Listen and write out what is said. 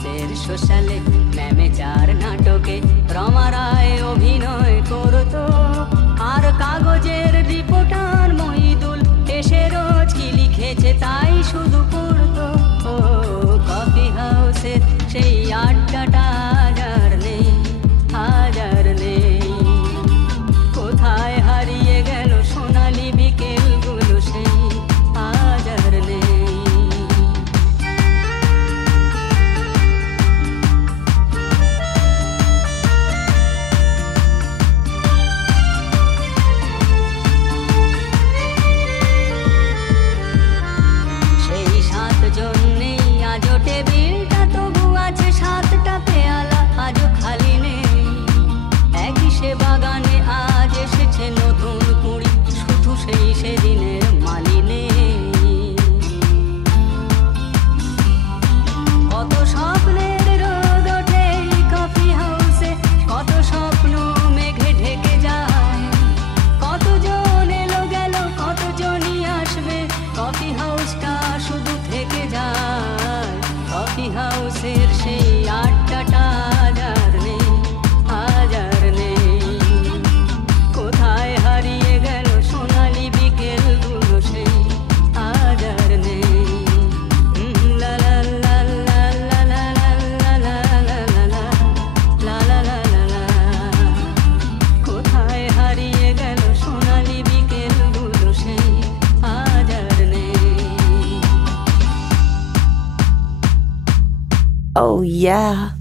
হাউসের সোশ্যালে ম্যামে চার নাটকে রমা রায় অভিনয় করতো, আর কাগজের রিপোর্টার মহিদুল এসে রোজ কি লিখেছে তাই শুধু পড়তো। ও কফি হাউসের সেই আড্ডাটা আজ আর নেই, আজ আর নেই। কোথায় হারিয়ে গেল সোনালি বিকেলগুলো সেই আজ আর নেই। সেই 7 জন নেই আজও টেবিলটা, তবু আছে 7টা পেয়ালা আজও খালি নেই। একই সে বাগানে আজ এসেছে নতুন কুড়ি, শুধু সেই সেদিনের মালি নেই। কত স্বপ্নের রোদ ওঠে এই কফি হাউসে, কত স্বপ্ন মেঘে ঢেকে যায়। কতজন এলো গেল, কতজনই আসবে, কফি হাউসটা শুধু থেকে যায়। কফি হাউসের সেই আড্ডাটা আজ আর নেই, আজ আর নেই। কোথায় হারিয়ে গেল সোনালি বিকেলগুলো সেই আজ আর নেই। লা লা লা লা লা লা লা লা লা লা লা লা লা লা লা লা। কোথায় হারিয়ে গেল সোনালি বিকেলগুলো সেই আজ আর নেই। Oh yeah.